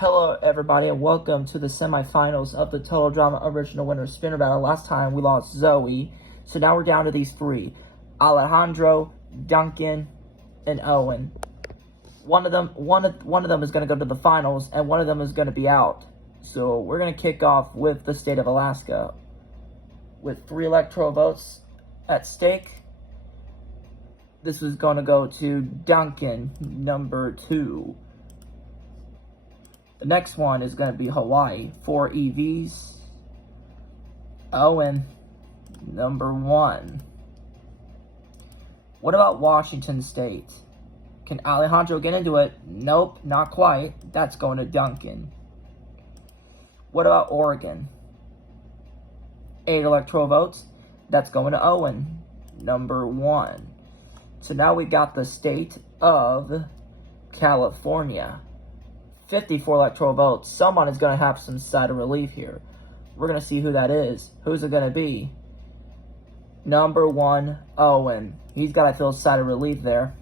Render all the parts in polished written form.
Hello everybody and welcome to the semifinals of the Total Drama Original Winner Spinner Battle. Last time we lost Zoe, so now we're down to these three. Alejandro, Duncan, and Owen. One of them is going to go to the finals and one of them is going to be out. So we're going to kick off with the state of Alaska. With 3 electoral votes at stake, this is going to go to Duncan, number 2. The next one is going to be Hawaii, 4 EVs. Owen, number 1. What about Washington State? Can Alejandro get into it? Nope, not quite. That's going to Duncan. What about Oregon? 8 electoral votes. That's going to Owen, number 1. So now we got the state of California. 54 electoral votes. Someone is going to have some side of relief here. We're going to see who that is. Who's it going to be? Number 1, Owen. He's got to feel side of relief there.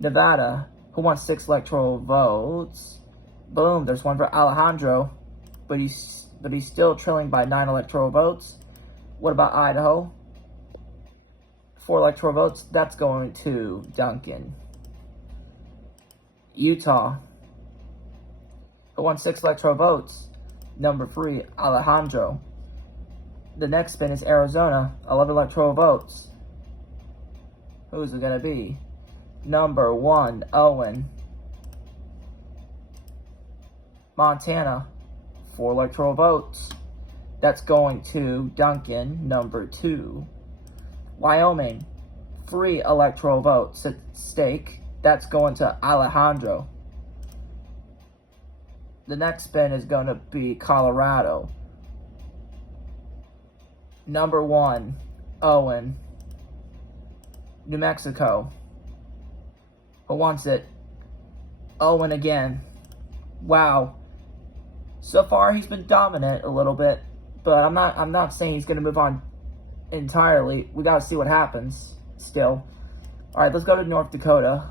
Nevada, who wants 6 electoral votes? Boom, there's one for Alejandro, but he's still trailing by 9 electoral votes. What about Idaho? 4 electoral votes. That's going to Duncan. Utah, who won 6 electoral votes? Number 3, Alejandro. The next spin is Arizona, 11 electoral votes. Who's it going to be? Number 1, Owen. Montana, 4 electoral votes. That's going to Duncan, number 2. Wyoming, 3 electoral votes at stake. That's going to Alejandro. The next spin is going to be Colorado. Number 1, Owen. New Mexico. Who wants it? Owen again. Wow. So far he's been dominant a little bit, but I'm not saying he's going to move on entirely. We got to see what happens still. All right, let's go to North Dakota.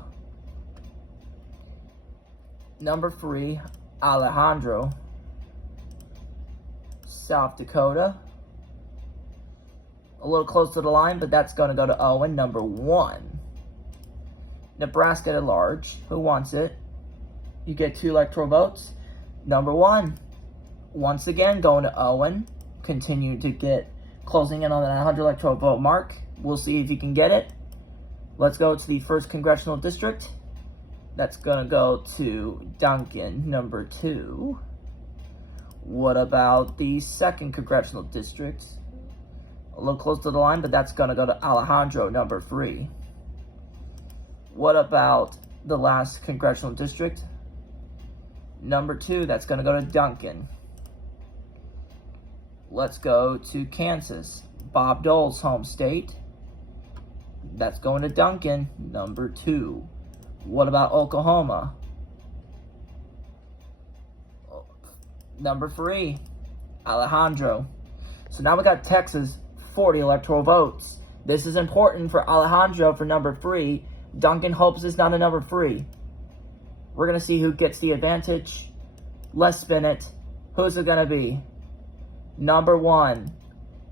Number 3, Alejandro. South Dakota, a little close to the line, but that's going to go to Owen, number 1. Nebraska at large, who wants it? You get 2 electoral votes. Number 1, once again going to Owen. Continue to get closing in on the 100 electoral vote mark. We'll see if he can get it. Let's go to the 1st congressional district. That's going to go to Duncan, number 2. What about the 2nd congressional district? A little close to the line, but that's going to go to Alejandro, number 3. What about the last congressional district? Number 2, that's going to go to Duncan. Let's go to Kansas, Bob Dole's home state. That's going to Duncan, number 2. What about Oklahoma? Number 3, Alejandro. So now we got Texas, 40 electoral votes. This is important for Alejandro for number 3. Duncan hopes it's not a number 3. We're going to see who gets the advantage. Let's spin it. Who's it going to be? Number 1,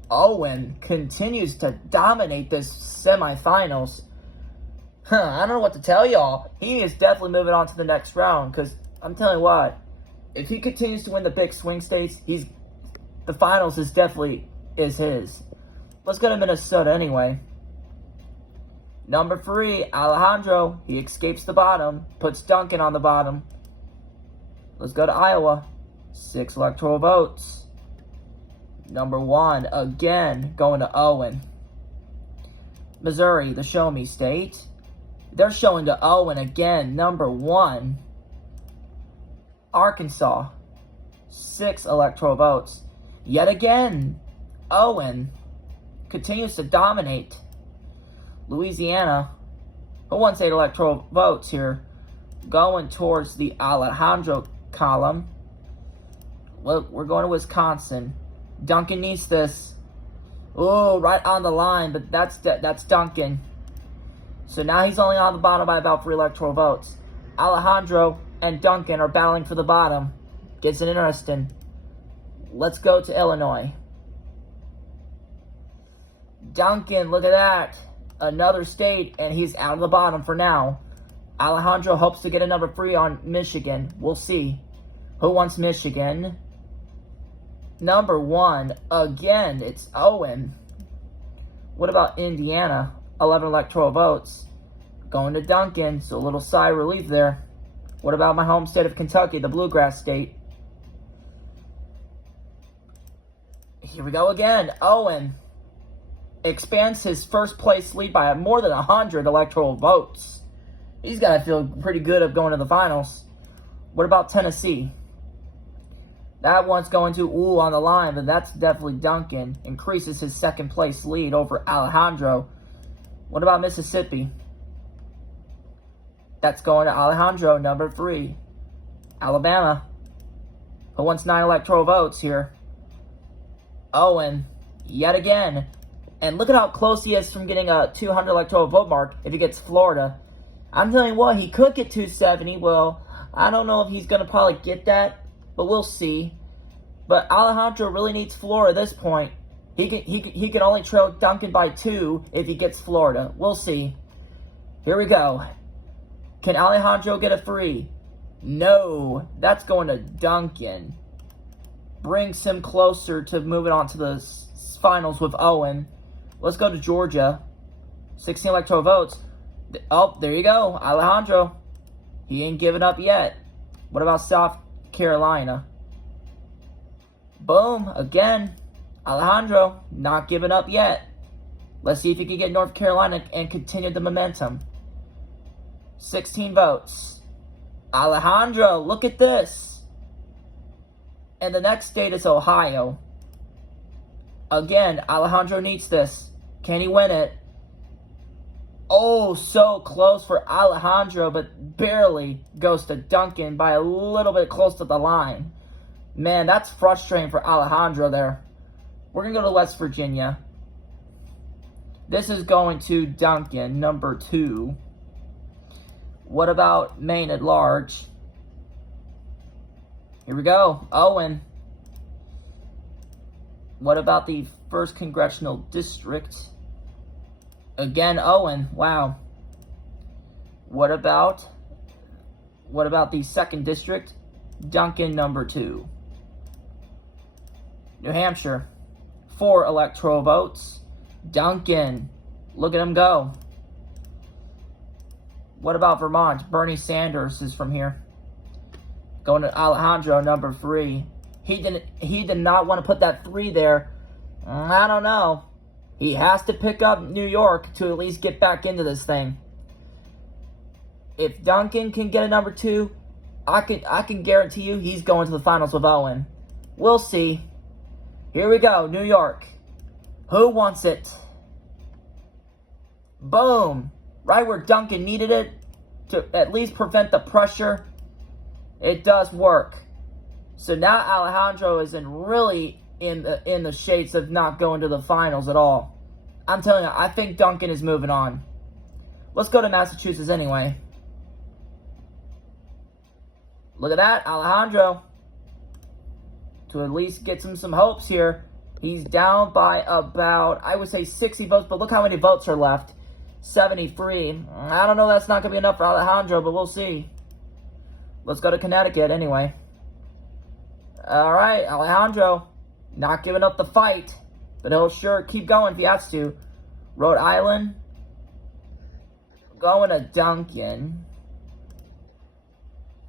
Owen continues to dominate this semifinals. I don't know what to tell y'all. He is definitely moving on to the next round because I'm telling you what, if he continues to win the big swing states, the finals is definitely his. Let's go to Minnesota anyway. Number 3, Alejandro. He escapes the bottom, puts Duncan on the bottom. Let's go to Iowa. 6 electoral votes. Number 1, again, going to Owen. Missouri, the show me state. They're showing to Owen again, number 1. Arkansas, 6 electoral votes. Yet again, Owen continues to dominate. Louisiana, who wants 8 electoral votes here? Going towards the Alejandro column. Well, we're going to Wisconsin. Duncan needs this. Oh, right on the line, but that's Duncan. So now he's only on the bottom by about 3 electoral votes. Alejandro and Duncan are battling for the bottom. Gets it interesting. Let's go to Illinois. Duncan, look at that. Another state, and he's out of the bottom for now. Alejandro hopes to get a number 3 on Michigan. We'll see. Who wants Michigan? Number 1. Again, it's Owen. What about Indiana? 11 electoral votes. Going to Duncan, so a little sigh of relief there. What about my home state of Kentucky, the Bluegrass State? Here we go again. Owen expands his first place lead by more than 100 electoral votes. He's got to feel pretty good of going to the finals. What about Tennessee? That one's going to, on the line, but that's definitely Duncan. Increases his second place lead over Alejandro. What about Mississippi? That's going to Alejandro, number 3. Alabama. Who wants 9 electoral votes here? Owen, yet again. And look at how close he is from getting a 200 electoral vote mark if he gets Florida. I'm telling you what, he could get 270. Well, I don't know if he's going to probably get that, but we'll see. But Alejandro really needs Florida at this point. He can only trail Duncan by 2 if he gets Florida. We'll see. Here we go. Can Alejandro get a 3? No. That's going to Duncan. Brings him closer to moving on to the finals with Owen. Let's go to Georgia. 16 electoral votes. Oh, there you go. Alejandro. He ain't giving up yet. What about South Carolina? Boom. Again. Alejandro. Not giving up yet. Let's see if he can get North Carolina and continue the momentum. 16 votes. Alejandro, look at this. And the next state is Ohio. Again, Alejandro needs this. Can he win it? Oh, so close for Alejandro, but barely goes to Duncan by a little bit close to the line. Man, that's frustrating for Alejandro there. We're going to go to West Virginia. This is going to Duncan, number 2. What about Maine at large? Here we go. Owen. What about the 1st Congressional District? Again, Owen. Wow. What about the 2nd District? Duncan, number 2. New Hampshire. 4 electoral votes. Duncan. Look at him go. What about Vermont? Bernie Sanders is from here. Going to Alejandro, number 3. He did not want to put that 3 there. I don't know. He has to pick up New York to at least get back into this thing. If Duncan can get a number 2, I can guarantee you he's going to the finals with Owen. We'll see. Here we go, New York. Who wants it? Boom. Right where Duncan needed it to at least prevent the pressure. It does work. So now Alejandro is really in the shades of not going to the finals at all. I'm telling you, I think Duncan is moving on. Let's go to Massachusetts anyway. Look at that, Alejandro. To at least get some hopes here. He's down by about, I would say 60 votes, but look how many votes are left. 73. I don't know, that's not going to be enough for Alejandro, but we'll see. Let's go to Connecticut anyway. Alright, Alejandro. Not giving up the fight, but he'll sure keep going if he has to. Rhode Island. Going to Duncan.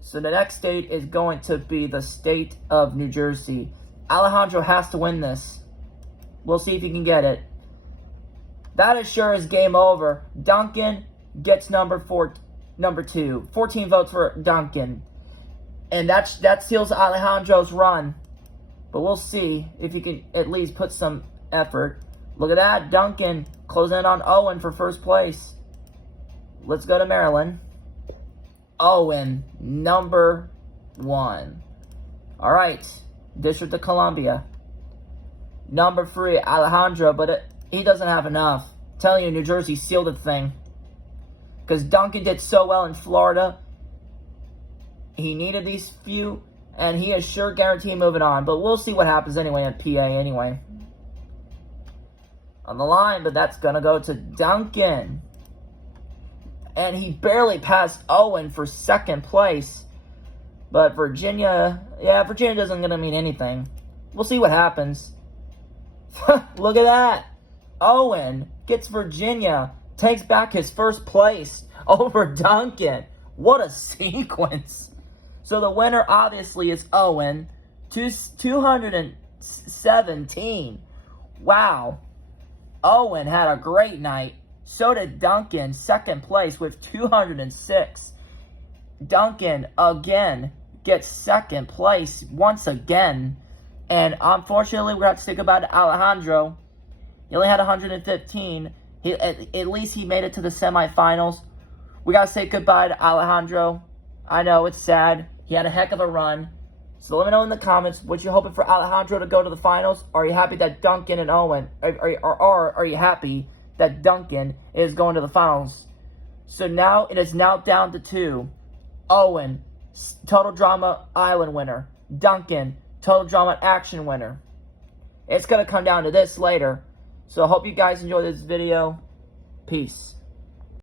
So the next state is going to be the state of New Jersey. Alejandro has to win this. We'll see if he can get it. That is sure is game over. Duncan gets number 2. 14 votes for Duncan. And that seals Alejandro's run. But we'll see if he can at least put some effort. Look at that. Duncan closing in on Owen for first place. Let's go to Maryland. Owen, number 1. All right. District of Columbia. Number 3, Alejandro, but he doesn't have enough. I'm telling you, New Jersey sealed the thing. Because Duncan did so well in Florida. He needed these few, and he is sure guaranteed moving on. But we'll see what happens anyway at PA anyway. On the line, but that's going to go to Duncan. And he barely passed Owen for second place. But Virginia doesn't going to mean anything. We'll see what happens. Look at that. Owen gets Virginia, takes back his first place over Duncan. What a sequence. So the winner obviously is Owen, 217. Wow. Owen had a great night. So did Duncan, second place with 206. Duncan, again, gets second place once again. And unfortunately, we're going to have to say goodbye to Alejandro. He only had 115. At least he made it to the semifinals. We got to say goodbye to Alejandro. I know, it's sad. He had a heck of a run. So let me know in the comments what you're hoping for Alejandro to go to the finals. Are you happy that Duncan and Owen, are you happy that Duncan is going to the finals? So now it is now down to 2. Owen, Total Drama Island winner. Duncan, Total Drama Action winner. It's going to come down to this later. So I hope you guys enjoy this video. Peace.